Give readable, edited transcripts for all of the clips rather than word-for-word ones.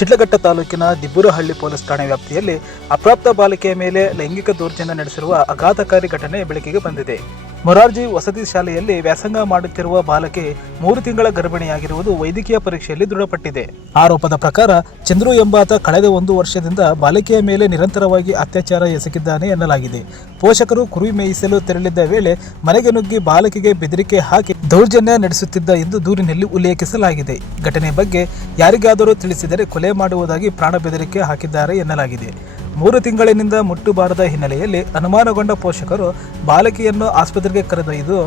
ಶಿಡ್ಲಘಟ್ಟ ತಾಲೂಕಿನ ದಿಬ್ಬುರಹಳ್ಳಿ ಪೊಲೀಸ್ ಠಾಣೆ ವ್ಯಾಪ್ತಿಯಲ್ಲಿ ಅಪ್ರಾಪ್ತ ಬಾಲಿಕೆಯ ಮೇಲೆ ಲೈಂಗಿಕ ದೌರ್ಜನ್ಯ ನಡೆಸಿರುವ ಆಘಾತಕಾರಿ ಘಟನೆ ಬೆಳಕಿಗೆ ಬಂದಿದೆ. ಮೊರಾರ್ಜಿ ವಸತಿ ಶಾಲೆಯಲ್ಲಿ ವ್ಯಾಸಂಗ ಮಾಡುತ್ತಿರುವ ಬಾಲಕಿ 3 ತಿಂಗಳ ಗರ್ಭಿಣಿಯಾಗಿರುವುದು ವೈದ್ಯಕೀಯ ಪರೀಕ್ಷೆಯಲ್ಲಿ ದೃಢಪಟ್ಟಿದೆ. ಆರೋಪದ ಪ್ರಕಾರ ಚಂದ್ರು ಎಂಬಾತ ಕಳೆದ 1 ವರ್ಷದಿಂದ ಬಾಲಕಿಯ ಮೇಲೆ ನಿರಂತರವಾಗಿ ಅತ್ಯಾಚಾರ ಎಸಗಿದ್ದಾನೆ ಎನ್ನಲಾಗಿದೆ. ಪೋಷಕರು ಕುರಿ ಮೇಯಿಸಲು ತೆರಳಿದ್ದ ವೇಳೆ ಮನೆಗೆ ನುಗ್ಗಿ ಬಾಲಕಿಗೆ ಬೆದರಿಕೆ ಹಾಕಿ ದೌರ್ಜನ್ಯ ನಡೆಸುತ್ತಿದ್ದ ಎಂದು ದೂರಿನಲ್ಲಿ ಉಲ್ಲೇಖಿಸಲಾಗಿದೆ. ಘಟನೆ ಬಗ್ಗೆ ಯಾರಿಗಾದರೂ ತಿಳಿಸಿದರೆ ಕೊಲೆ ಮಾಡುವುದಾಗಿ ಪ್ರಾಣ ಬೆದರಿಕೆ ಹಾಕಿದ್ದಾರೆ ಎನ್ನಲಾಗಿದೆ. 3 ತಿಂಗಳಿನಿಂದ ಮುಟ್ಟುಬಾರದ ಹಿನ್ನೆಲೆಯಲ್ಲಿ ಅನುಮಾನಗೊಂಡ ಪೋಷಕರು ಬಾಲಕಿಯನ್ನು ಆಸ್ಪತ್ರೆಗೆ ಕರೆದೊಯ್ದು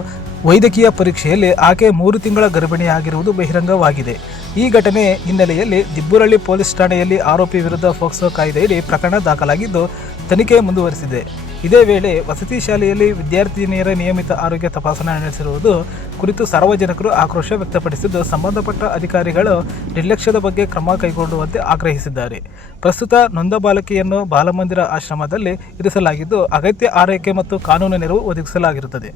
ವೈದ್ಯಕೀಯ ಪರೀಕ್ಷೆಯಲ್ಲಿ ಆಕೆ 3 ತಿಂಗಳ ಗರ್ಭಿಣಿಯಾಗಿರುವುದು ಬಹಿರಂಗವಾಗಿದೆ. ಈ ಘಟನೆ ಹಿನ್ನೆಲೆಯಲ್ಲಿ ದಿಬ್ಬುರಳ್ಳಿ ಪೊಲೀಸ್ ಠಾಣೆಯಲ್ಲಿ ಆರೋಪಿ ವಿರುದ್ಧ ಫೋಕ್ಸೋ ಕಾಯ್ದೆಯಡಿ ಪ್ರಕರಣ ದಾಖಲಾಗಿದ್ದು ತನಿಖೆ ಮುಂದುವರೆಸಿದೆ. ಇದೇ ವೇಳೆ ವಸತಿ ಶಾಲೆಯಲ್ಲಿ ವಿದ್ಯಾರ್ಥಿನಿಯರ ನಿಯಮಿತ ಆರೋಗ್ಯ ತಪಾಸಣೆ ನಡೆಸಿರುವುದು ಕುರಿತು ಸಾರ್ವಜನಿಕರು ಆಕ್ರೋಶ ವ್ಯಕ್ತಪಡಿಸಿದ್ದು, ಸಂಬಂಧಪಟ್ಟ ಅಧಿಕಾರಿಗಳು ನಿರ್ಲಕ್ಷ್ಯದ ಬಗ್ಗೆ ಕ್ರಮ ಕೈಗೊಳ್ಳುವಂತೆ ಆಗ್ರಹಿಸಿದ್ದಾರೆ. ಪ್ರಸ್ತುತ ನೊಂದ ಬಾಲಕಿಯನ್ನು ಬಾಲಮಂದಿರ ಆಶ್ರಮದಲ್ಲಿ ಇರಿಸಲಾಗಿದ್ದು ಅಗತ್ಯ ಆರೈಕೆ ಮತ್ತು ಕಾನೂನು ನೆರವು ಒದಗಿಸಲಾಗಿರುತ್ತದೆ.